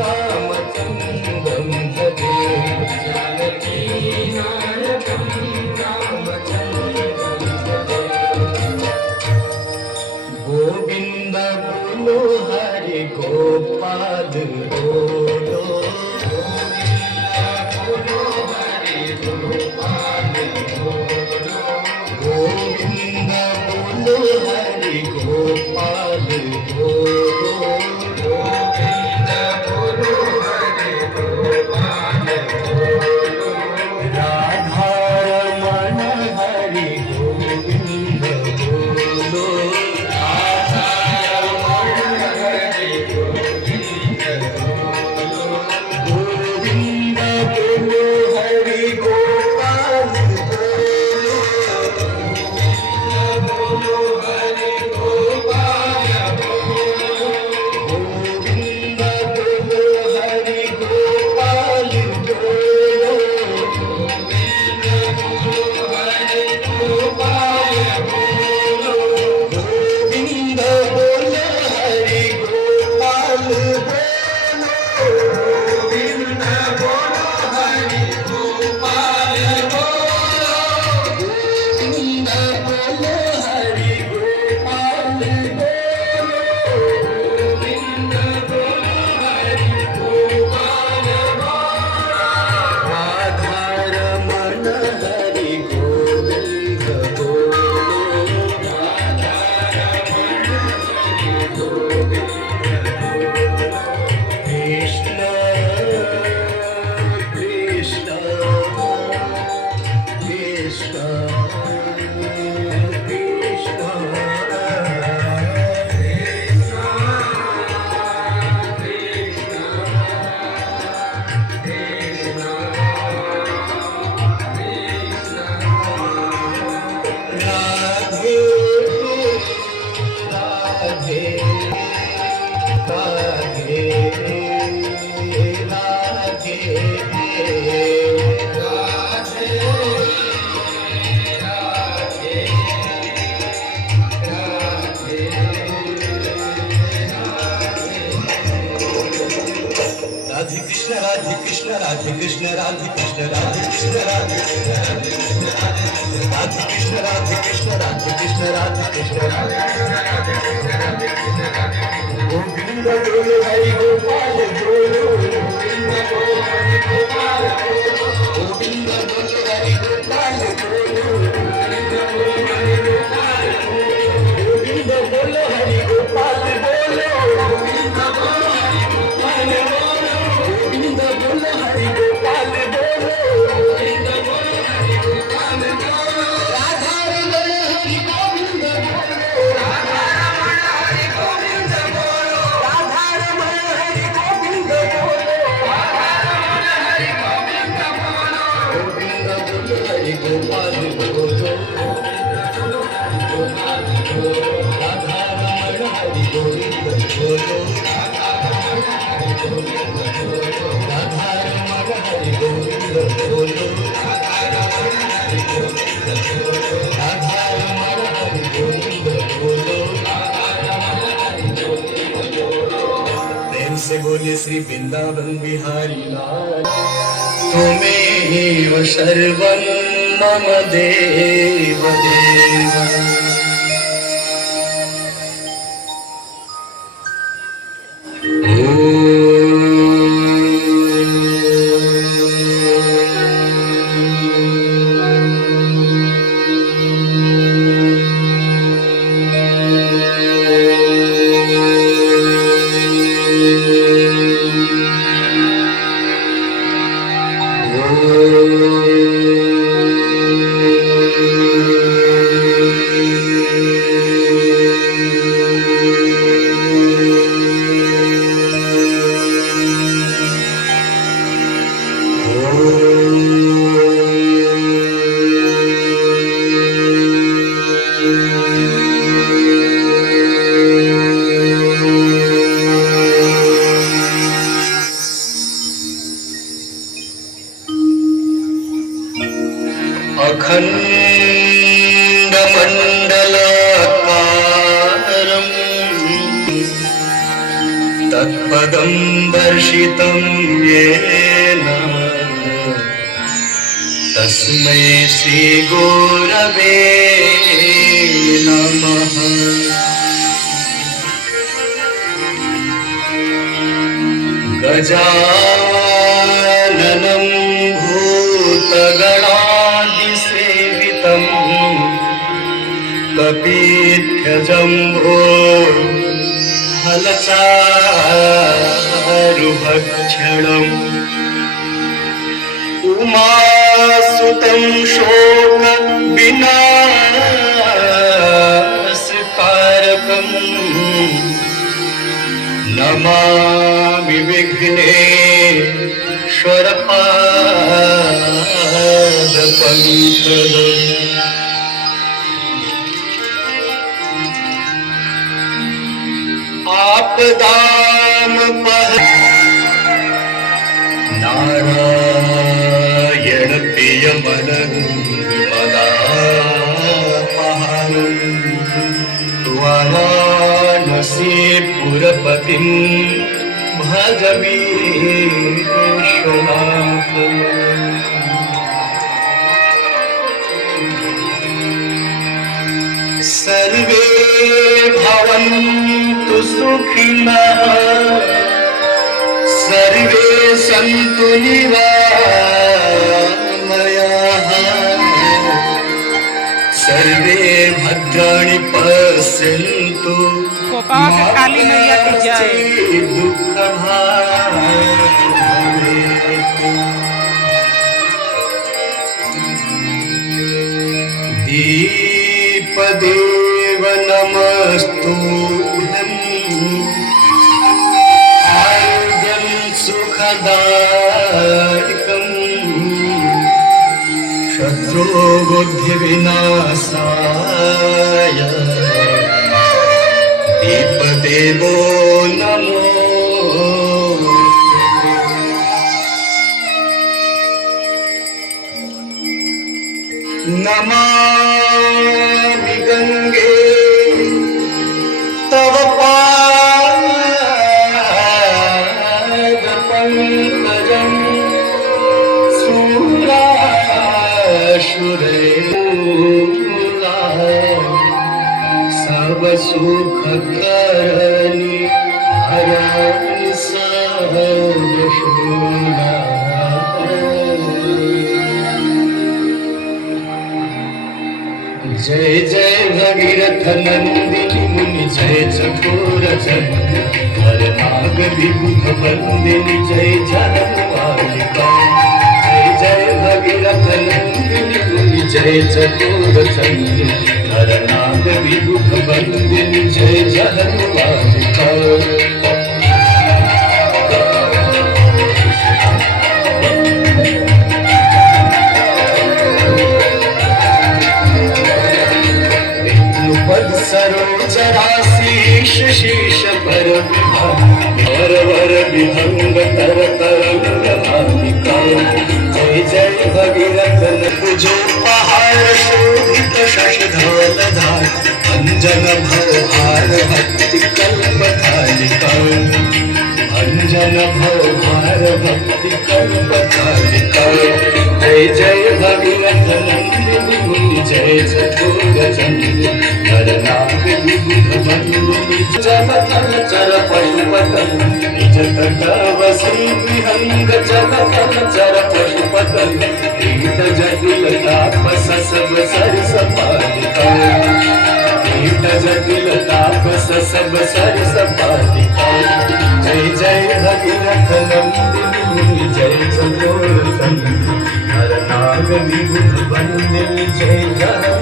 रामचन्द्रं भजे जानकीनायकं रामचन्द्रं भजे गोविन्द बोलो हरि गोपाल बोलो गोविंद बोलो हरि गोपाल बोलो गोविंद बोलो हरि गोपाल बोलो राधा रमण हरि गोविंद बोलो राधा रमण हरि गोविंद बोलो गोविंद बोलो हरि गोपाल राधे कृष्ण राधे कृष्ण राधे कृष्ण राधे कृष्ण राधे कृष्ण राधे कृष्ण राधे कृष्ण राधे कृष्ण राधे कृष्ण राधे गोविंद बोलो हरि गोपाल बोलो गोविंद बोलो हरि गोपाल गोविंद बोलो हरि गोपाल बोलो गोविंद बोलो हरि गोपाल बोलो गोविंद बोलो हरि गोपाल बोलो गोविंद बोलो हरि गोपाल बोलो गोविंद बोलो हरि गोपाल बोलो राधा रमण हरि गोविंद बोलो राधा रमण हरि गोविंद बोलो राधा रमण हरि गोविंद बोलो राधा रमण हरि गोविंद बोलो गोविंद बोलो हरि गोपाल बोलो राधा रमण हरि गोविंद बोलो राधा रमण हरि गोविंद बोलो राधा रमण हरि गोविंद बोलो राधा रमण हरि गोविंद बोलो राधा रमण हरि गोविंद बोलो राधा रमण हरि गोविंद बोलो प्रेम से बोले श्री वृंदावन बिहारी लाल त्वमेव सर्वं मम देव देव पदं दर्शितं येन तस्मै श्रीगुरवे नमः। गजाननं भूतगणादिसेवितं कपीध्यजम्भो फलचारुभक्षणम् उमासुतं शोकविनाशकारकम् नमामि विघ्नेश्वरपादपङ्कजम्। आपदामपहं नारायण प्रियमनङ्गमदापहारं वाराणसीपुरपतिं भज विश्वनाथम्। सर्वे भवन्तु सुखिनः सर्वे सन्तु निरामयाः सर्वे भद्राणि पश्यन्तु गोपाल काली मैया की जय। दीपदेव नमस्तुभ्यम् आरोग्यं सुखदायकम् शत्रुबुद्धिविनाशाय दीपदेवो नमो। नमामि गंगे तव पादपङ्कजं शूराशुरैर्मूलाय सर्वसुखकरनि हरनि सर्वशूलाय। जय जय भगीरथ नंदिनी मुनि जय चकोर हर नाग विबुध वंदिनी जय जगन्मालिका। जय जय भगीरथ नंदिनी मुनि जय चकोर हर नाग विबुध वंदिनी जय जगन्मालिका। सरोजराशीष शीश पर वर वर विहंग तर तरंग भाविका। जय जय भगीरथ पूजो पहाड़ शोभित शशधर धार अंजन भवभार भक्ति कल्पतालिका। अंजन भवभार भक्ति कल्पतालिका। जय जय भगीरथ नंदिनी मुनि जय चकोर नरनाग विबुध वंदिनी जगतल चर पशुपतन निज तट वसी विहंग जगतल चर पशुपतन कीट जटिल तापस सब सरिस पालिका। कीट जटिल तापस सब सरिस पालिका। जय जय भगीरथ नंदिनी मुनि जय चकोर नरनाग विबुध वंदिनी जय जय